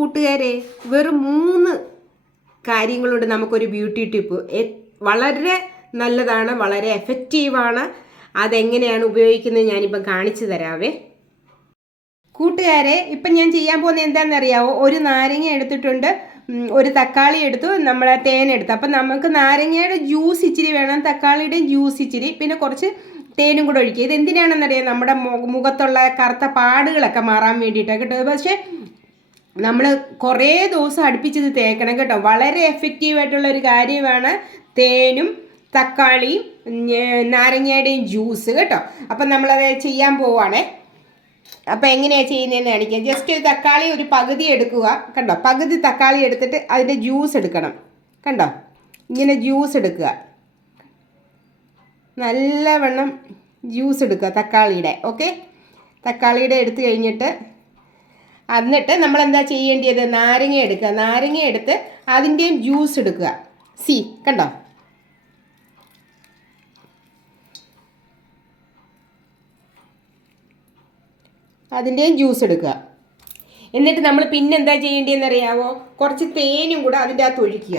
കൂട്ടുകാരെ, വെറും 3 കാര്യങ്ങളുണ്ട് നമുക്കൊരു ബ്യൂട്ടി ടിപ്പ്. വളരെ നല്ലതാണ്, വളരെ എഫക്റ്റീവാണ്. അതെങ്ങനെയാണ് ഉപയോഗിക്കുന്നത് ഞാനിപ്പം കാണിച്ചു തരാവേ. കൂട്ടുകാരെ, ഇപ്പം ഞാൻ ചെയ്യാൻ പോകുന്നത് എന്താണെന്നറിയാവോ? ഒരു നാരങ്ങ എടുത്തിട്ടുണ്ട്, ഒരു തക്കാളി എടുത്തു, നമ്മളെ തേനെടുത്തു. അപ്പം നമുക്ക് നാരങ്ങയുടെ ജ്യൂസ് ഇച്ചിരി വേണം, തക്കാളിയുടെയും ജ്യൂസ് ഇച്ചിരി, പിന്നെ കുറച്ച് തേനും കൂടെ ഒഴിക്കുക. ഇത് എന്തിനാണെന്നറിയാം? നമ്മുടെ മുഖത്തുള്ള കറുത്ത പാടുകളൊക്കെ മാറാൻ വേണ്ടിയിട്ടാണ് കേട്ടോ. പക്ഷേ നമ്മൾ കുറേ ദിവസം അടുപ്പിച്ചത് തേക്കണം കേട്ടോ. വളരെ എഫക്റ്റീവായിട്ടുള്ള ഒരു കാര്യമാണ് തേനും തക്കാളിയും നാരങ്ങയുടെയും ജ്യൂസ് കേട്ടോ. അപ്പം നമ്മളത് ചെയ്യാൻ പോവുകയാണേ. അപ്പം എങ്ങനെയാണ് ചെയ്യുന്നതെന്ന് കാണിക്കാം. ജസ്റ്റ് ഒരു തക്കാളി ഒരു പകുതി എടുക്കുക കണ്ടോ. പകുതി തക്കാളി എടുത്തിട്ട് അതിൻ്റെ ജ്യൂസ് എടുക്കണം കണ്ടോ. ഇങ്ങനെ ജ്യൂസ് എടുക്കുക, നല്ലവണ്ണം ജ്യൂസ് എടുക്കുക തക്കാളിയുടെ. ഓക്കെ, തക്കാളിയുടെ എടുത്തു കഴിഞ്ഞിട്ട് എന്നിട്ട് നമ്മൾ എന്താ ചെയ്യേണ്ടത്? നാരങ്ങ എടുക്കുക. നാരങ്ങ എടുത്ത് അതിൻ്റെയും ജ്യൂസ് എടുക്കുക. കണ്ടോ, അതിൻ്റെയും ജ്യൂസ് എടുക്കുക. എന്നിട്ട് നമ്മൾ പിന്നെ എന്താ ചെയ്യേണ്ടതെന്ന് അറിയാമോ? കുറച്ച് തേനും കൂടെ അതിൻ്റെ അകത്ത് ഒഴിക്കുക.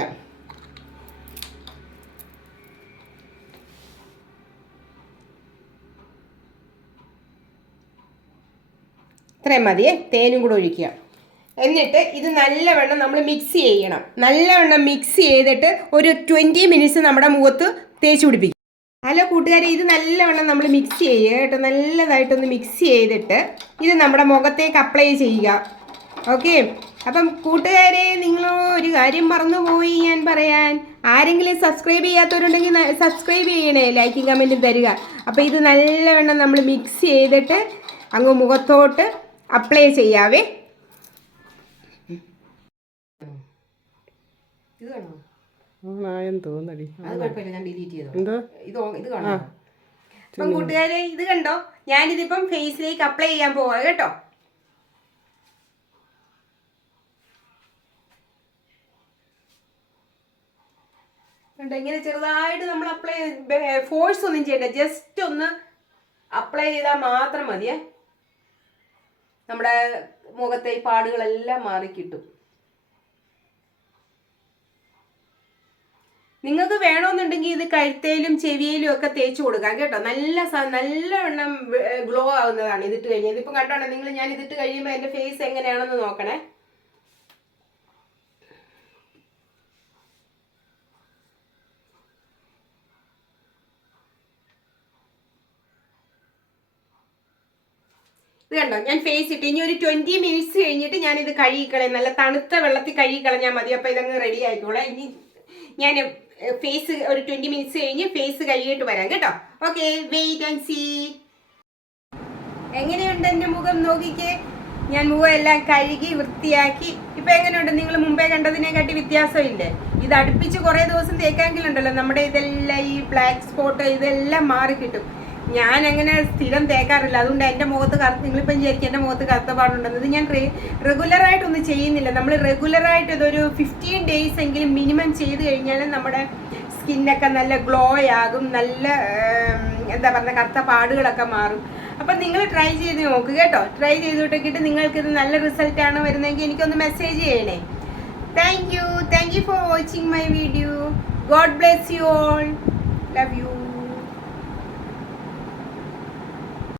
ഇത്രയും മതിയേ, തേനും കൂടെ ഒഴിക്കുക. എന്നിട്ട് ഇത് നല്ലവണ്ണം നമ്മൾ മിക്സ് ചെയ്യണം. നല്ലവണ്ണം മിക്സ് ചെയ്തിട്ട് ഒരു 20 മിനിറ്റ്സ് നമ്മുടെ മുഖത്ത് തേച്ച് പിടിപ്പിക്കും. ഹലോ കൂട്ടുകാരെ, ഇത് നല്ലവണ്ണം നമ്മൾ മിക്സ് ചെയ്യുക കേട്ടോ. നല്ലതായിട്ടൊന്ന് മിക്സ് ചെയ്തിട്ട് ഇത് നമ്മുടെ മുഖത്തേക്ക് അപ്ലൈ ചെയ്യുക. ഓക്കെ, അപ്പം കൂട്ടുകാരെ, നിങ്ങൾ ഒരു കാര്യം മറന്നുപോയി ഞാൻ പറയാൻ. ആരെങ്കിലും സബ്സ്ക്രൈബ് ചെയ്യാത്തവരുണ്ടെങ്കിൽ സബ്സ്ക്രൈബ് ചെയ്യണേ, ലൈക്കും കമൻറ്റും തരിക. അപ്പോൾ ഇത് നല്ലവണ്ണം നമ്മൾ മിക്സ് ചെയ്തിട്ട് അങ്ങ് മുഖത്തോട്ട് അപ്ലൈ ചെയ്യാവേ. ഇത് കാണോ? തോന്നടി, അത് കുഴപ്പമില്ല, ഞാൻ ഡിലീറ്റ് ചെയ്തു. ഇത് കാണോ? അപ്പം കൂട്ടുകാരെ, ഇത് കണ്ടോ, ഞാനിതിപ്പം ഫേസിലേക്ക് അപ്ലൈ ചെയ്യാൻ പോവാ കേട്ടോ. കണ്ടോ, ഇങ്ങനെ ചെറുതായിട്ട് നമ്മൾ അപ്ലൈ, ഫോഴ്സ് ഒന്നും ചെയ്യണ്ട, ജസ്റ്റ് ഒന്ന് അപ്ലൈ ചെയ്താൽ മാത്രം മതിയേ. നമ്മുടെ മുഖത്തെ ഈ പാടുകളെല്ലാം മാറിക്കിട്ടും. നിങ്ങൾക്ക് വേണമെന്നുണ്ടെങ്കിൽ ഇത് കഴുത്തേലും ചെവിയിലും ഒക്കെ തേച്ച് കൊടുക്കാം കേട്ടോ. നല്ലവണ്ണം ഗ്ലോ ആവുന്നതാണ് ഇതിട്ട് കഴിഞ്ഞാൽ. ഇതിപ്പം കണ്ടോണ്ടോ നിങ്ങൾ, ഞാൻ ഇതിട്ട് കഴിയുമ്പോൾ എൻ്റെ ഫേസ് എങ്ങനെയാണെന്ന് നോക്കണേ. ഇത് കണ്ടോ, ഞാൻ ഫേസ് ഇട്ട് ഇനി ഒരു 20 മിനിറ്റ്സ് കഴിഞ്ഞിട്ട് ഞാനിത് കഴുകിക്കളയാം. നല്ല തണുത്ത വെള്ളത്തിൽ കഴുകിക്കളഞ്ഞാൽ മതി. അപ്പോൾ ഇതങ്ങ് റെഡി ആയിക്കോളാം. ഇനി ഞാൻ ഫേസ് ഒരു 20 മിനിറ്റ്സ് കഴിഞ്ഞ് ഫേസ് കഴുകിയിട്ട് വരാം കേട്ടോ. Okay, wait and see. എങ്ങനെയുണ്ട് എൻ്റെ മുഖം നോക്കിക്കേ. ഞാൻ മുഖം എല്ലാം കഴുകി വൃത്തിയാക്കി. ഇപ്പം എങ്ങനെയുണ്ട്? നിങ്ങൾ മുമ്പേ കണ്ടതിനെക്കാട്ടി വ്യത്യാസമില്ലേ? ഇത് അടുപ്പിച്ച് കുറേ ദിവസം തേക്കാമെങ്കിലുണ്ടല്ലോ നമ്മുടെ ഇതെല്ലാം ഈ ബ്ലാക്ക് സ്പോട്ട് ഇതെല്ലാം മാറിക്കിട്ടും. ഞാൻ അങ്ങനെ സ്ഥിരം തേക്കാറില്ല, അതുകൊണ്ട് എൻ്റെ മുഖത്ത് നിങ്ങളിപ്പം വിചാരിക്കും എൻ്റെ മുഖത്ത് കറുത്ത പാടുണ്ടെന്ന്. ഇത് ഞാൻ റെഗുലറായിട്ടൊന്നും ചെയ്യുന്നില്ല. നമ്മൾ റെഗുലറായിട്ട് ഇതൊരു 15 ഡേയ്സ് എങ്കിലും മിനിമം ചെയ്ത് കഴിഞ്ഞാൽ നമ്മുടെ സ്കിന്നൊക്കെ നല്ല ഗ്ലോ ആകും, നല്ല എന്താ പറയുക, കറുത്ത പാടുകളൊക്കെ മാറും. അപ്പം നിങ്ങൾ ട്രൈ ചെയ്ത് നോക്കുക കേട്ടോ. ട്രൈ ചെയ്തിട്ടൊക്കെ നിങ്ങൾക്കിത് നല്ല റിസൾട്ടാണ് വരുന്നതെങ്കിൽ എനിക്കൊന്ന് മെസ്സേജ് ചെയ്യണേ. Thank you for watching my video. God bless you all. Love you.